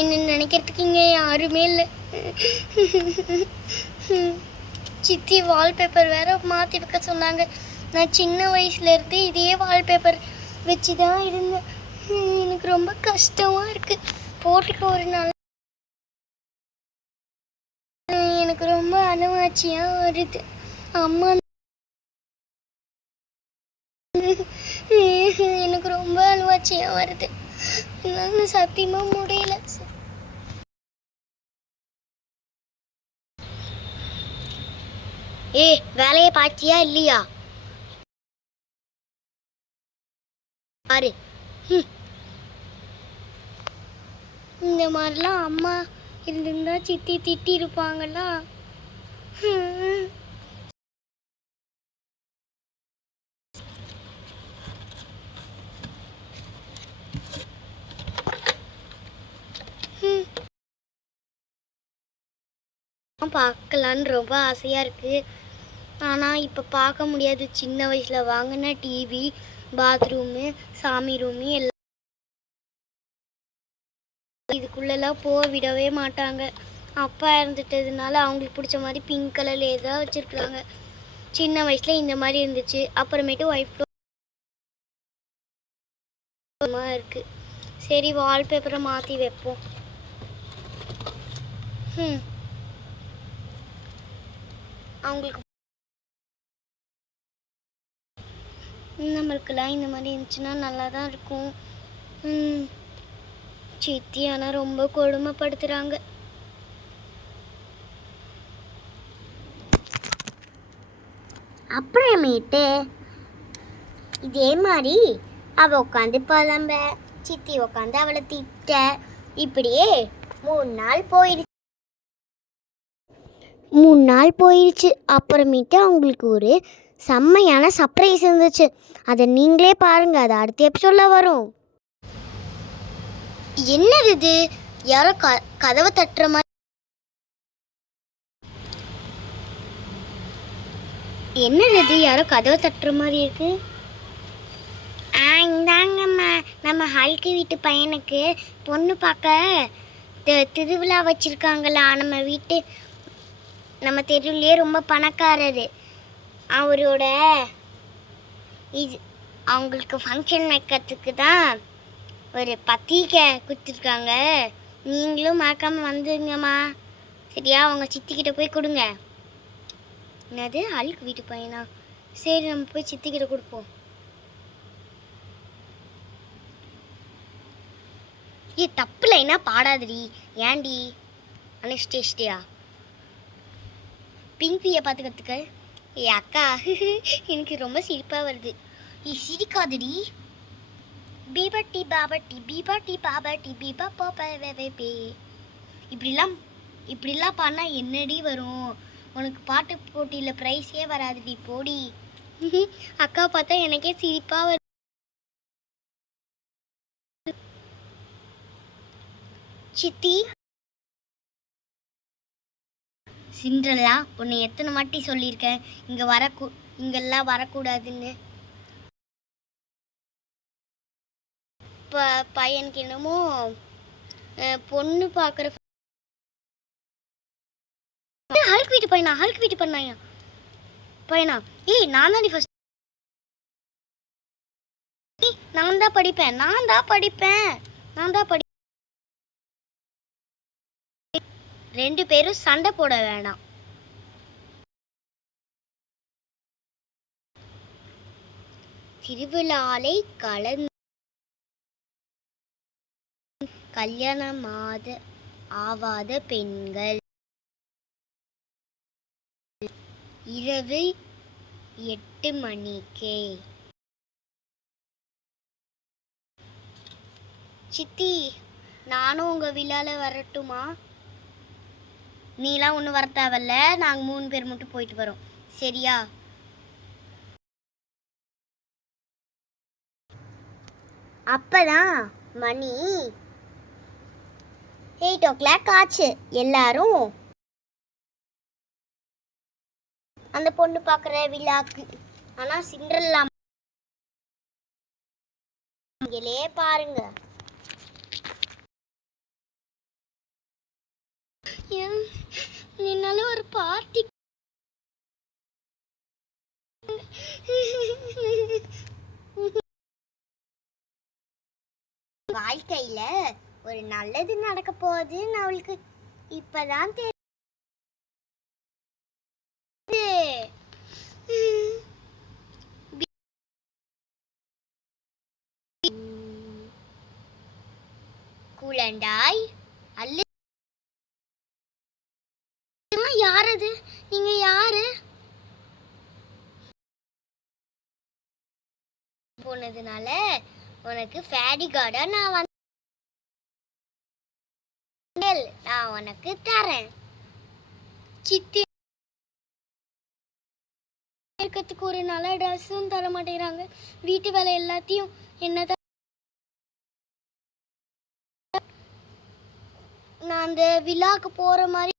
என்ன நினைக்கிறதுக்கு இங்கே யாருமே இல்லை. சித்தி வால்பேப்பர் வேற மாற்றி வைக்க சொன்னாங்க. நான் சின்ன வயசுலேருந்து இதே வால்பேப்பர் வச்சு தான் இருந்தேன். எனக்கு ரொம்ப கஷ்டமாக இருக்குது. போட்டுக்க ஒரு நாள் எனக்கு ரொம்ப அனுவாச்சியாக வருது. அம்மா எனக்கு ரொம்ப அனுவாச்சியாக வருது. என்னால் சத்தியமாக முடியல. வேலையை பார்த்தியா இல்லையா பாரு. இந்த மாதிரிலாம் அம்மா இருந்திருந்தா சித்தி திட்டி இருப்பாங்களா? பார்க்கலான்னு ரொம்ப ஆசையாக இருக்குது. ஆனால் இப்போ பார்க்க முடியாது. சின்ன வயசில் வாங்கின டிவி, பாத்ரூமு, சாமி ரூமு எல்லாம் இதுக்குள்ளெல்லாம் போக விடவே மாட்டாங்க. அப்பா இறந்துட்டதுனால அவங்களுக்கு பிடிச்ச மாதிரி பிங்க் கலர்லேயே தான் வச்சுருக்குறாங்க. சின்ன வயசில் இந்த மாதிரி இருந்துச்சு. அப்புறமேட்டு ஒயிட் ஃப்ளோர் இருக்குது. சரி, வால்பேப்பரை மாற்றி வைப்போம். அவங்களுக்கு நம்மளுக்கெல்லாம் இந்த மாதிரி இருந்துச்சுன்னா நல்லா தான் இருக்கும். சித்தி ஆனால் ரொம்ப கொடுமைப்படுத்துகிறாங்க. அப்புறமேட்டு இதே மாதிரி அவள் உட்காந்து புலம்ப, சித்தி உட்காந்து அவளை திட்ட, இப்படியே 3 நாள் போயிடுச்சு. அப்புறமேட்டு அவங்களுக்கு ஒரு செம்மையான சர்ப்ரைஸ் இருந்துச்சு. அதை நீங்களே பாருங்க. அது அடுத்த எபிசோட்ல வரும். என்னது இது? யாரோ கதவை தட்டுற மாதிரி. என்னது இது? யாரோ கதவை தட்டுற மாதிரி இருக்கு. இந்தாங்கம்மா, நம்ம ஹல்கி வீட்டு பையனுக்கு பொண்ணு பார்க்க திருவிழா வச்சிருக்காங்களா. நம்ம தெருவிலே ரொம்ப பணக்காரரு. அவரோட அவங்களுக்கு ஃபங்க்ஷன் வைக்கிறதுக்கு தான் ஒரு பத்திரிக்கை கொடுத்துருக்காங்க. நீங்களும் மறக்காமல் வந்துங்கம்மா. சரியா? அவங்க சித்திக்கிட்ட போய் கொடுங்க. என்னது, ஹல்க் வீட்டு பையனா? சரி, நம்ம போய் சித்திக்கிட்ட கொடுப்போம். தப்பு லைனா பாடாதடி. ஏண்டி அனஸ்டேஸ்டியா? பிங்கியை பார்த்து கற்றுக்க. அக்கா, எனக்கு ரொம்ப சிரிப்பாக வருது. சிரிக்காதடி. பீபட்டி பாபட்டி பீபாட்டி பாபாட்டி பீபா போப்பே. இப்படிலாம் பாடினா என்னடி வரும்? உனக்கு பாட்டு போட்டியில் ப்ரைஸே வராதுடி, போடி. அக்கா பார்த்தா எனக்கே சிரிப்பாக வருது. சித்தி, சிண்ட்ரெல்லா, உன்னை எத்தனை வாட்டி சொல்லியிருக்கேன் இங்கெல்லாம் வரக்கூடாதுன்னு. பையனுக்கு என்னமோ பொண்ணு பார்க்குற ஹல்க் வீட்டு பையனா? நான் தான் ஃபர்ஸ்ட். நான் தான் படிப்பேன். 2 பேரும் சண்டை போட வேணாம். திருவிழாலை கல்யாணம் ஆவாத பெண்கள் இரவு 8 மணிக்கே. சித்தி, நானும் உங்க விழால வரட்டுமா? நீலாம் ஒன்றும் வர தேவையில்ல. நாங்கள் 3 பேர் மட்டும் போயிட்டு வரோம். சரியா? அப்பதான் மணி 8 o'clock ஆச்சு. எல்லாரும் அந்த பொண்ணு பார்க்குற விழாக்கு. ஆனால் சிண்ட்ரெல்லா பாருங்க. என்னால ஒரு பார்ட்டி வாழ்க்கையில ஒரு நல்லது நடக்க போகுதுன்னு அவளுக்கு இப்பதான் தெரியுது. குழந்தாய் அல்ல, யாரது? நீங்க யாரு? போனதுனால உனக்கு ஃபேரி கார்டா நான் உனக்கு தரேன். சித்தி இருக்கிறதுக்கு ஒரு நல்ல ட்ரெஸ்ஸும் தர மாட்டேங்கிறாங்க. வீட்டு வேலை எல்லாத்தையும் என்னதான் நான் அந்த விழாக்கு போற மாதிரி